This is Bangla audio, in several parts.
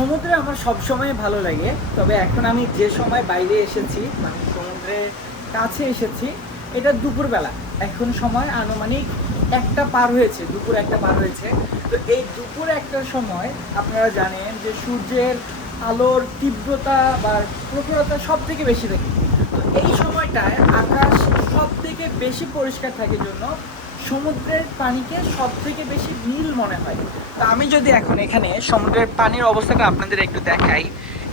সমুদ্রে আমার সবসময় ভালো লাগে, তবে এখন আমি যে সময় বাইরে এসেছি মানে সমুদ্রের কাছে এসেছি এটা দুপুরবেলা। এখন সময় আনুমানিক একটা পার হয়েছে, দুপুর একটা পার হয়েছে। তো এই দুপুর একটার সময় আপনারা জানেন যে সূর্যের আলোর তীব্রতা বা প্রখরতা সব থেকে বেশি থাকে। তো এই সময়টায় আকাশ সব থেকে বেশি পরিষ্কার থাকে জন্য সমুদ্রের পানিকে সব থেকে বেশি নীল মনে হয়। তো আমি যদি এখন এখানে সমুদ্রের পানির অবস্থাটা আপনাদের একটু দেখাই,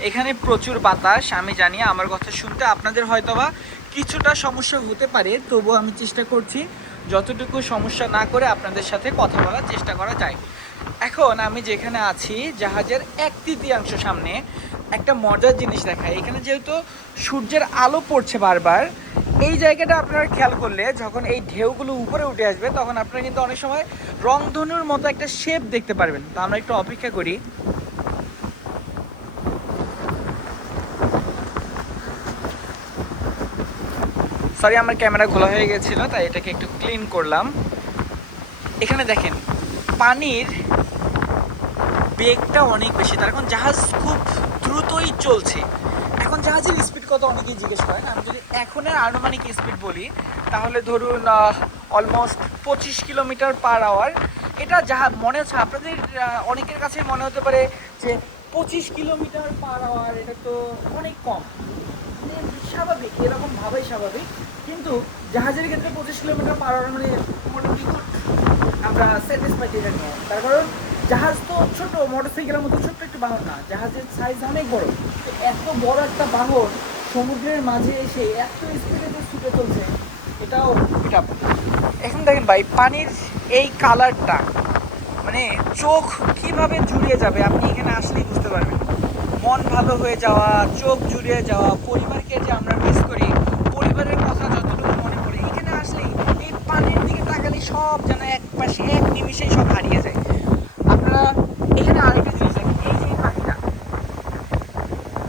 এখানে প্রচুর বাতাস। আমি জানি আমার কথা শুনতে আপনাদের হয়তোবা কিছুটা সমস্যা হতে পারে, তবুও আমি চেষ্টা করছি যতটুকু সমস্যা না করে আপনাদের সাথে কথা বলার চেষ্টা করা যায়। এখন আমি যেখানে আছি জাহাজের 1/3 সামনে একটা মজার জিনিস দেখায়। এখানে যেহেতু সূর্যের আলো পড়ছে বারবার, এই জায়গাটা আপনারা খেয়াল করলে যখন এই ঢেউগুলো উপরে উঠে আসবে তখন আপনারা কিন্তু অনেক সময় রংধনুর মতো একটা শেপ দেখতে পারবেন। তো আমরা একটু অপেক্ষা করি। সরি, আমার ক্যামেরা খোলা হয়ে গেছিলো, তাই এটাকে একটু ক্লিন করলাম। এখানে দেখেন পানির বেগটা অনেক বেশি, তার এখন জাহাজ খুব দ্রুতই চলছে। এখন জাহাজের স্পিড কত অনেকেই জিজ্ঞেস করেন। আমি যদি এখনের আনুমানিক স্পিড বলি তাহলে ধরুন অলমোস্ট 25 কিলোমিটার/আওয়ার। এটা জাহাজ মনে হচ্ছে আপনাদের অনেকের কাছে মনে হতে পারে যে 25 কিলোমিটার/আওয়ার এটা তো অনেক কম, স্বাভাবিক, এরকম ভাবেই স্বাভাবিক। কিন্তু জাহাজের ক্ষেত্রে 25 কিলোমিটার/আওয়ার মানে মোটামুটি আমরা স্যাটিসফাইড এটা নিয়ে। তার কারণ জাহাজ তো ছোট, মোটরসাইকেলের মতো ছোট্ট একটু বাহন না, জাহাজের সাইজ অনেক বড়। তো এত বড় একটা বাহন সমুদ্রের মাঝে এসে এত স্পিডে যে ছুটে চলছে, এটাও এটা। এখন দেখেন ভাই পানির এই কালারটা, মানে চোখ কিভাবে জুড়িয়ে যাবে আপনি এখানে আসলেই বুঝতে পারবেন। মন ভালো হয়ে যাওয়া, চোখ জুড়িয়ে যাওয়া, পরিবারকে যে আমরা মিস করি, পরিবারের কথা যতটুকু মনে পড়ে এখানে আসলেই এই পানির দিকে তাকালে সব যেন এক পাশে এক নিমিষেই সব হারিয়ে যায়। আপনারা এখানে আরেকটা জিনিস দেখেন, এই যে পাখিটা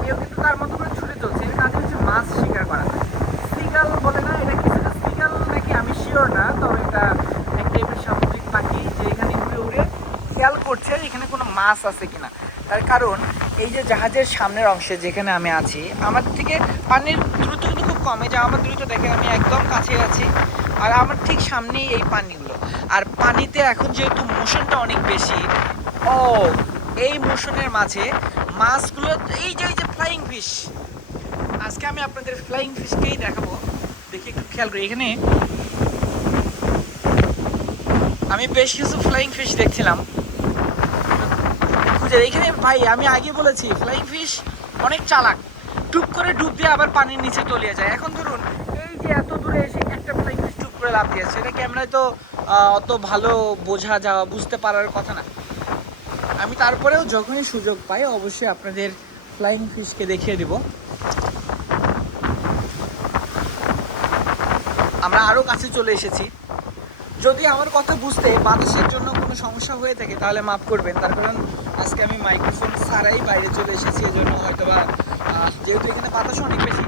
কেউ কিন্তু তার মতো করে ছুটে চলছে, এর কাজ হচ্ছে মাছ শিকার করা। সিগাল বলে না, এটা কিছুটা সিগাল নাকি আমি শিওর না, তবে এটা এক টাইপের সামুদ্রিক পাখি যে এখানে উড়ে উড়ে খেয়াল করছে এখানে কোনো মাছ আছে কিনা। তার কারণ এই যে জাহাজের সামনের অংশে যেখানে আমি আছি, আমার থেকে পানির দ্রুত কিন্তু খুব কমে যা আমার দ্রুত দেখেন, আমি একদম কাছে আছি আর আমার ঠিক সামনেই এই পানিগুলো। আর পানিতে এখন যেহেতু মোশনটা অনেক বেশি, ও এই মোশনের মাঝে মাছগুলো, এই যে ফ্লাইং ফিশ, আজকে আমি আপনাদের ফ্লাইং ফিশকেই দেখাবো। দেখি একটু খেয়াল করি, এখানে আমি বেশ কিছু ফ্লাইং ফিশ দেখছিলাম খুঁজে। এখানে ভাই আমি আগে বলেছি ফ্লাইং ফিশ অনেক চালাক, টুপ করে ডুব দিয়ে আবার পানির নিচে তলিয়ে যায়। এখন ধরুন এই যে এত দূরে এসে একটা ফ্লাইং ফিশ টুপ করে লাফ দিয়েছে, এটা ক্যামেরায় তো অত ভালো বোঝা যাওয়া বুঝতে পারার কথা না। আমি তারপরেও যখনই সুযোগ পাই অবশ্যই আপনাদের ফ্লাইং ফিশকে দেখিয়ে দিব। আমরা আরও কাছে চলে এসেছি। যদি আমার কথা বুঝতে বাতাসের জন্য কোনো সমস্যা হয়ে থাকে তাহলে মাফ করবেন, তার কারণ আজকে আমি মাইক্রোফোন ছাড়াই বাইরে চলে এসেছি, এজন্য হয়তো বা যেহেতু এখানে বাতাস অনেক বেশি,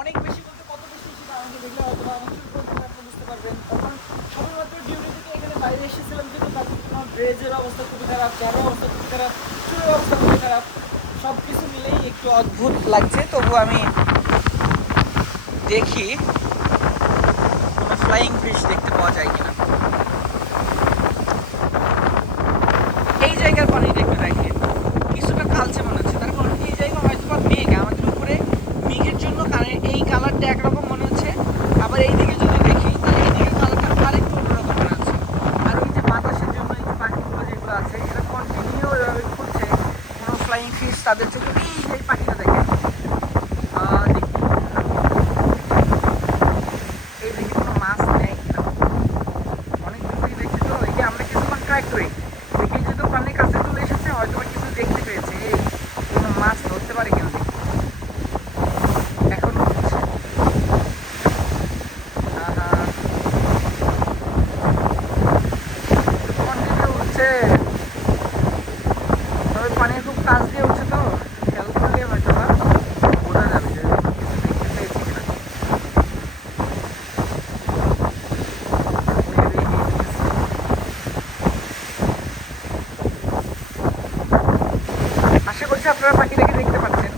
অনেক বেশি বলতে কত বেশি সেটা আমাকে দেখলে হয়তো বা আমার চুল পর্যন্ত আপনি বুঝতে পারবেন। তখন সবেমাত্র ডিউটি থেকে এখানে বাইরে এসেছিলাম, কিন্তু তার আমার ড্রেসের অবস্থা খুবই খারাপ, চেহারার অবস্থা খুবই খারাপ, চুলের অবস্থা খুবই খারাপ, সব কিছু মিলেই একটু অদ্ভুত লাগছে। তবু আমি দেখি কোনো ফ্লাইং ফিশ দেখতে পাওয়া যায় কিনা। এই জায়গার পানিটা একটু দেখেন, কিছুটা কালচে মনে হচ্ছে, তার কারণ এই জায়গা হয়তো বা মেঘ, আমাদের উপরে মেঘের জন্য এই কালারটা একরকম মনে হচ্ছে। আবার এইদিকে যদি দেখি তাহলে এইদিকে কালারটা আরেকটু অন্যরকম মনে হচ্ছে। আর ওই যে বাতাসের জন্য এই পাখিগুলো যেগুলো আছে এটা কন্টিনিউ এভাবে ঘুরছে, কোনো ফ্লাইং ফিশ তাদের চোখে। এই যে পাখিটা দেখেন, এই দেখি কোনো মাছ নেই কিনা, অনেক দূর থেকে দেখছি তো। এই যে আমরা কিছুক্ষণ ট্রাই করি, দেখি যেহেতু পানির কাছে চলে এসেছে হয়তো কিছু দেখতে পেয়েছে, এই কোনো মাছ ধরতে পারে কিনা দেখি। এখনো হচ্ছে কন্টিনিউ হচ্ছে, তবে পানির খুব কাছ দিয়ে উঠছে তো খেয়াল করলে হচ্ছে আপনারা পাখিটাকে দেখতে পাচ্ছেন।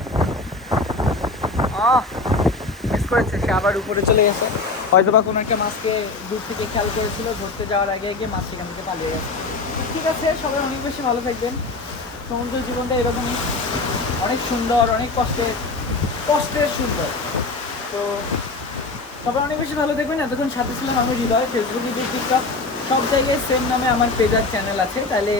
মিস করেছে, সে আবার উপরে চলে গেছে। হয়তো বা কোনো একটা মাছকে দূর থেকে খেয়াল করেছিল, ধরতে যাওয়ার আগে গিয়ে মাছ সেখান থেকে পালিয়ে গেছে। ঠিক আছে, সবাই অনেক বেশি ভালো থাকবেন। সমুদ্র জীবনটা এরকমই, অনেক সুন্দর, অনেক কষ্টের সুন্দর। তো সবাই অনেক বেশি ভালো থাকবেন। এতক্ষণ সাথে ছিলাম আমি হৃদয়। ফেসবুক, ইউটিউব, টিকটক সব জায়গায় সেম নামে আমার পেজ আর চ্যানেল আছে, তাহলে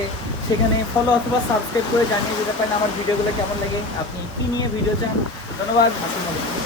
সেখানে ফলো অথবা সাবস্ক্রাইব করে জানিয়ে দিতে পারেন আমার ভিডিওগুলো কেমন লাগে, আপনি কী নিয়ে ভিডিও চান। ধন্যবাদ, আসসালামু আলাইকুম।